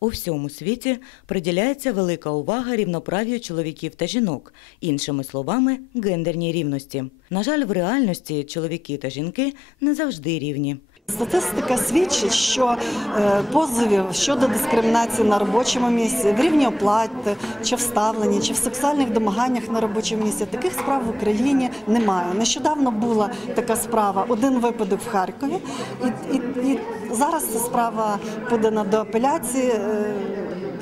У всьому світі приділяється велика увага рівноправ'ю чоловіків та жінок, іншими словами, гендерній рівності. На жаль, в реальності чоловіки та жінки не завжди рівні. Статистика свідчить, що е, позовів щодо дискримінації на робочому місці, в рівні оплати, чи вставлені, чи в сексуальних домаганнях на робочому місці таких справ в Україні немає. Нещодавно була така справа, один випадок в Харкові, і, і, і зараз ця справа подана до апеляції. Е,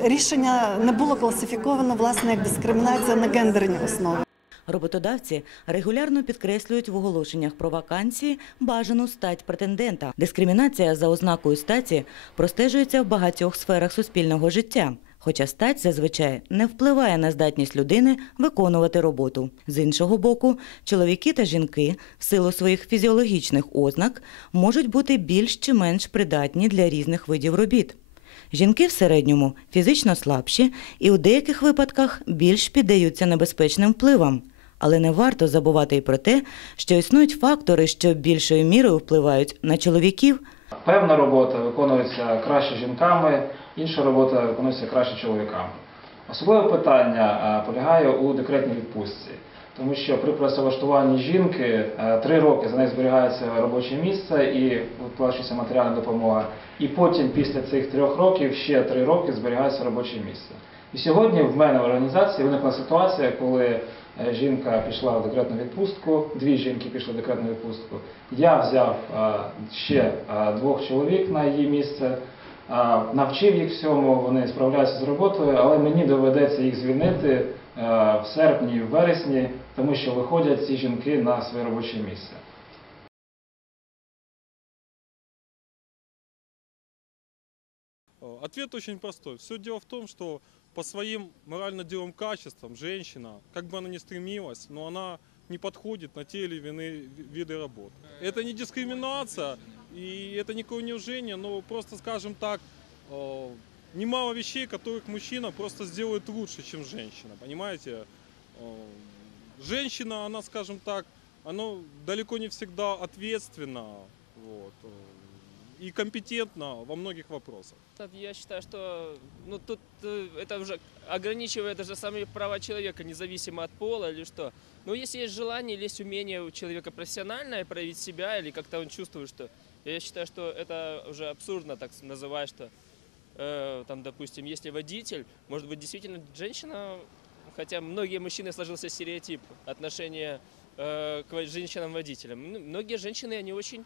рішення не було класифіковано власне як дискримінація на гендерній основі. Роботодавці регулярно підкреслюють в оголошеннях про вакансії бажану стать претендента. Дискримінація за ознакою статі простежується в багатьох сферах суспільного життя. Хоча стать зазвичай не впливає на здатність людини виконувати роботу. З іншого боку, чоловіки та жінки в силу своїх фізіологічних ознак можуть бути більш чи менш придатні для різних видів робіт. Жінки в середньому фізично слабші і у деяких випадках більш піддаються небезпечним впливам. Але не варто забувати і про те, що існують фактори, що більшою мірою впливають на чоловіків. Певна робота виконується краще жінками, інша робота виконується краще чоловіками. Особливе питання е, полягає у декретній відпустці, тому що при працевлаштуванні жінки е, три роки за нею зберігається робоче місце і виплачується матеріальна допомога. І потім, після цих трьох років, ще три роки зберігається робоче місце. І сьогодні в мене в організації виникла ситуація, коли Е, жінка пішла в декретну відпустку, дві жінки пішли в декретну відпустку. Я взяв е, ще е, двох чоловік на її місце, навчив їх всьому, вони справляються з роботою, але мені доведеться їх звільнити в серпні і в вересні, тому що виходять ці жінки на своє робоче місце. Ответ очень простой. Все дело в том, что по своим морально деловым качествам женщина, как бы она ни стремилась, но она не подходит на те или иные виды работ. Это не дискриминация, и это не унижение, но просто, скажем так, э, немало вещей, которых мужчина просто сделает лучше, чем женщина, понимаете? Э, женщина, она, скажем так, она далеко не всегда ответственна, вот, э и компетентно во многих вопросах. Я считаю, что ну, тут э, это уже ограничивает даже самые права человека, независимо от пола или что. Но если есть желание, или есть умение у человека профессиональное проявить себя, или как-то он чувствует, что... Я считаю, что это уже абсурдно так называть, что э, там, допустим, если водитель, может быть, действительно женщина, хотя многие мужчины сложился стереотип отношения э, к женщинам-водителям. Ну, многие женщины, они очень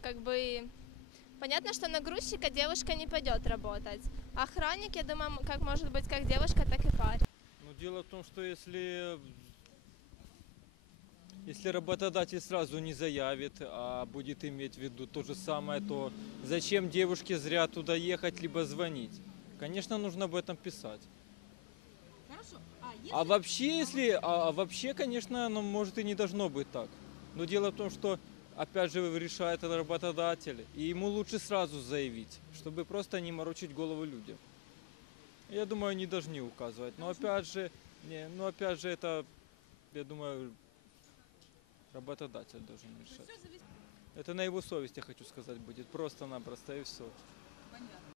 как бы понятно, что на грузчика девушка не пойдет работать. А охранник, я думаю, как может быть как девушка, так и парень. Ну, дело в том, что если, если работодатель сразу не заявит, а будет иметь в виду то же самое, то зачем девушке зря туда ехать, либо звонить? Конечно, нужно об этом писать. А, если... а вообще, если, а, а вообще, конечно, оно может и не должно быть так. Но дело в том, что опять же, решает работодатель. И ему лучше сразу заявить, чтобы просто не морочить голову людям. Я думаю, они должны указывать. Но опять же, не, ну опять же, это, я думаю, работодатель должен решать. Это на его совести, хочу сказать, будет. Просто-напросто и все. Понятно.